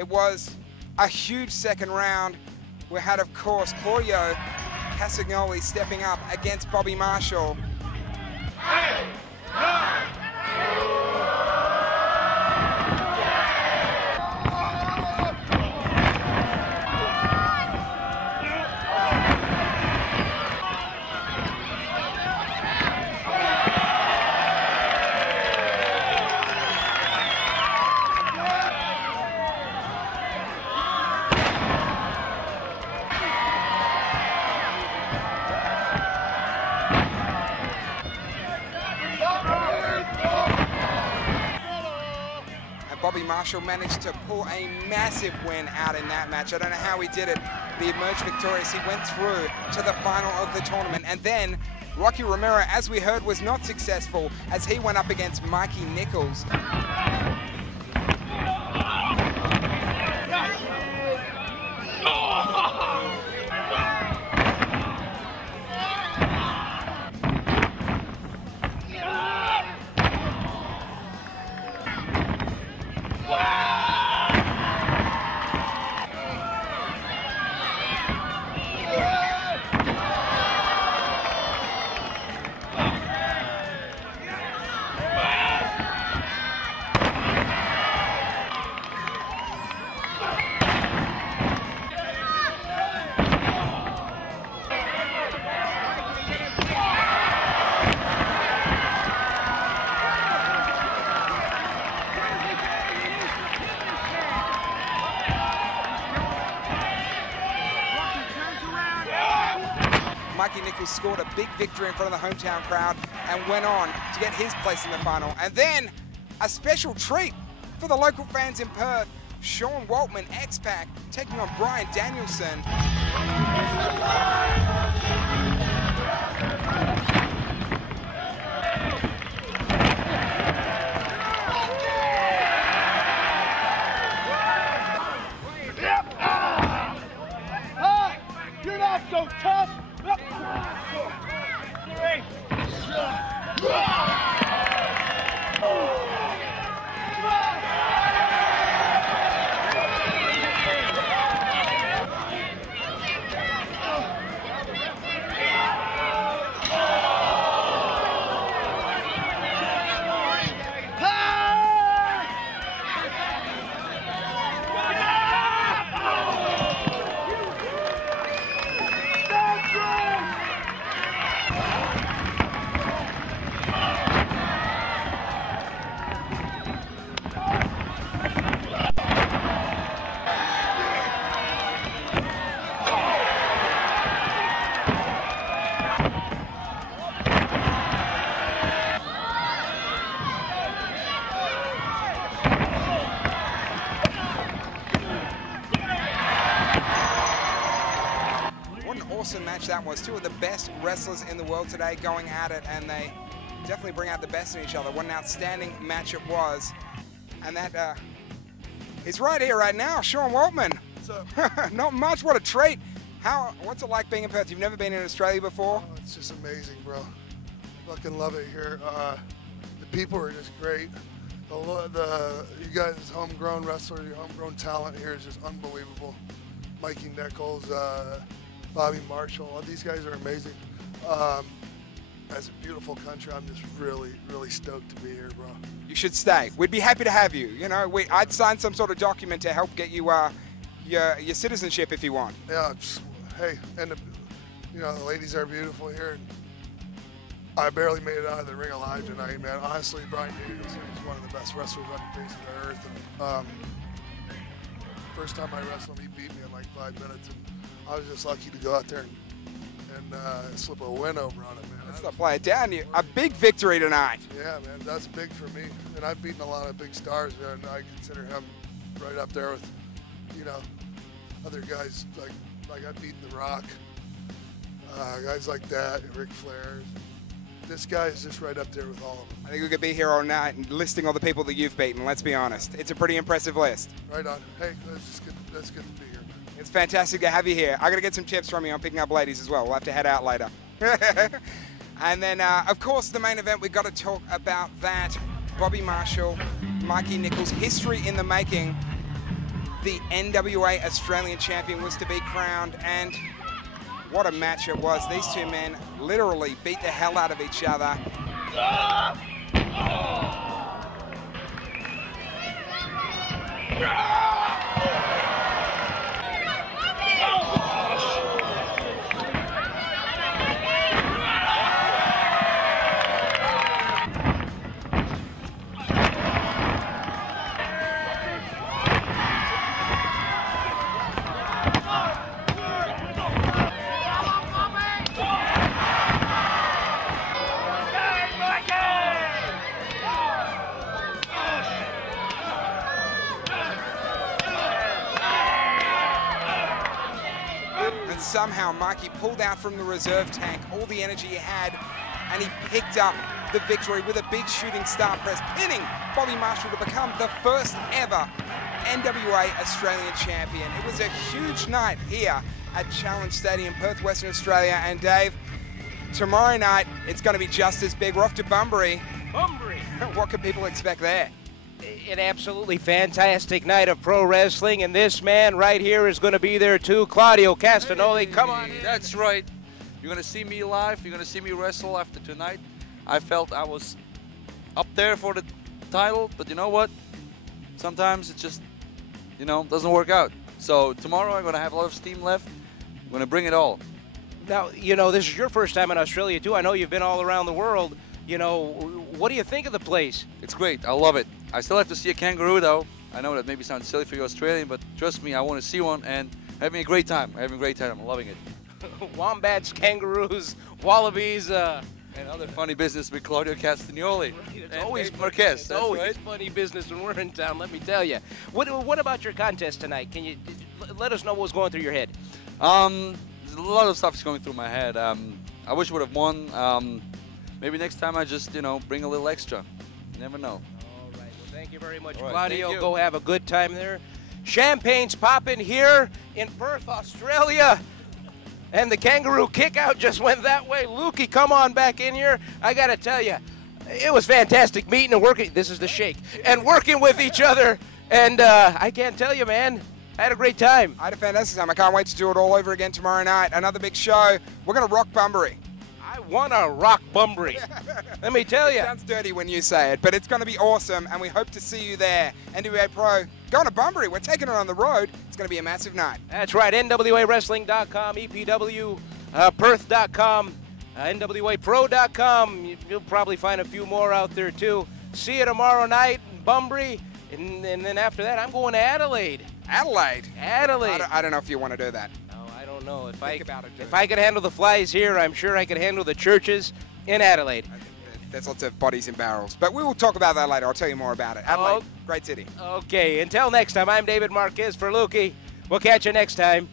It was a huge second round. We had, of course, Claudio Castagnoli stepping up against Bobby Marshall. Bobby Marshall managed to pull a massive win out in that match. I don't know how he did it, but he emerged victorious. He went through to the final of the tournament. And then Rocky Romero, as we heard, was not successful as he went up against Mikey Nicholls. Mikey Nicholls scored a big victory in front of the hometown crowd and went on to get his place in the final. And then a special treat for the local fans in Perth. Sean Waltman, X-Pac, taking on Bryan Danielson. You're not so tough. Awesome match that was. Two of the best wrestlers in the world today going at it, and they definitely bring out the best in each other. What an outstanding match it was. And that he's right here right now, Sean Waltman. What's up? Not much. What a treat. What's it like being in Perth? You've never been in Australia before? Oh, it's just amazing, bro. Fucking love it here. The people are just great. You guys, homegrown wrestlers, your homegrown talent here is just unbelievable. Mikey Nicholls, Bobby Marshall, all these guys are amazing. As a beautiful country, I'm just really, really stoked to be here, bro. You should stay. We'd be happy to have you. You know, I'd sign some sort of document to help get you your citizenship if you want. Yeah, hey, and the ladies are beautiful here. And I barely made it out of the ring alive tonight, man. Honestly, Bryan Danielson is one of the best wrestlers on the face of the earth. And, first time I wrestled him, he beat me in like 5 minutes. And I was just lucky to go out there and slip a win over on him, man. Let's not play it down. A big victory tonight. Yeah, man, that's big for me. And I've beaten a lot of big stars, and I consider him right up there with, other guys like I've beaten The Rock, guys like that, Ric Flair. This guy is just right up there with all of them. I think we could be here all night listing all the people that you've beaten, let's be honest. It's a pretty impressive list. Right on. Hey, that's good to be here, man. It's fantastic to have you here. I got to get some tips from you on picking up ladies as well. We'll have to head out later. And then, of course, the main event, we've got to talk about that. Bobby Marshall, Mikey Nicholls, history in the making. the NWA Australian Champion was to be crowned, and what a match it was. These two men literally beat the hell out of each other. Somehow Mikey pulled out from the reserve tank all the energy he had, and he picked up the victory with a big shooting star press, pinning Bobby Marshall to become the first ever NWA Australian Champion. It was a huge night here at Challenge Stadium, Perth, Western Australia. And Dave, tomorrow night it's going to be just as big. We're off to Bunbury. Bunbury! What can people expect there? An absolutely fantastic night of pro wrestling, and this man right here is going to be there too, Claudio Castagnoli. Come on in. That's right. You're going to see me live. You're going to see me wrestle after tonight. I felt I was up there for the title, but you know what? Sometimes it just, you know, doesn't work out. So tomorrow I'm going to have a lot of steam left. I'm going to bring it all. Now, you know, this is your first time in Australia too. I know you've been all around the world. You know, what do you think of the place? It's great. I love it. I still have to see a kangaroo, though. I know that maybe sounds silly for you Australian, but trust me, I want to see one, and having a great time. I'm having a great time. I'm loving it. Wombats, kangaroos, wallabies, and other funny business with Claudio Castagnoli. It's and always Marquez. It's always funny business when we're in town, let me tell you. What about your contest tonight? Can you let us know what was going through your head? There's a lot of stuff is going through my head. I wish I would have won. Maybe next time I just, you know, bring a little extra. You never know. All right. Well, thank you very much, right, Claudio. Go have a good time there. Champagne's popping here in Perth, Australia. And the kangaroo kick out just went that way. Lukey, come on back in here. I got to tell you, it was fantastic meeting and working. This is the shake. And working with each other. And I can't tell you, man. I had a great time. I had a fantastic time. I can't wait to do it all over again tomorrow night. Another big show. We're going to rock Bunbury. I want to rock Bunbury. Let me tell you. It sounds dirty when you say it, but it's going to be awesome, and we hope to see you there. NWA Pro, going to Bunbury. We're taking it on the road. It's going to be a massive night. That's right. NWAWrestling.com, EPW, Perth.com, NWAPro.com. You'll probably find a few more out there, too. See you tomorrow night in Bunbury, and then after that, I'm going to Adelaide. Adelaide? Adelaide. I don't know if you want to do that. I don't know. If If I could handle the flies here, I'm sure I could handle the churches in Adelaide. There's lots of bodies in barrels. But we will talk about that later. I'll tell you more about it. Adelaide, great city. Okay, until next time, I'm David Marquez for Lukey. We'll catch you next time.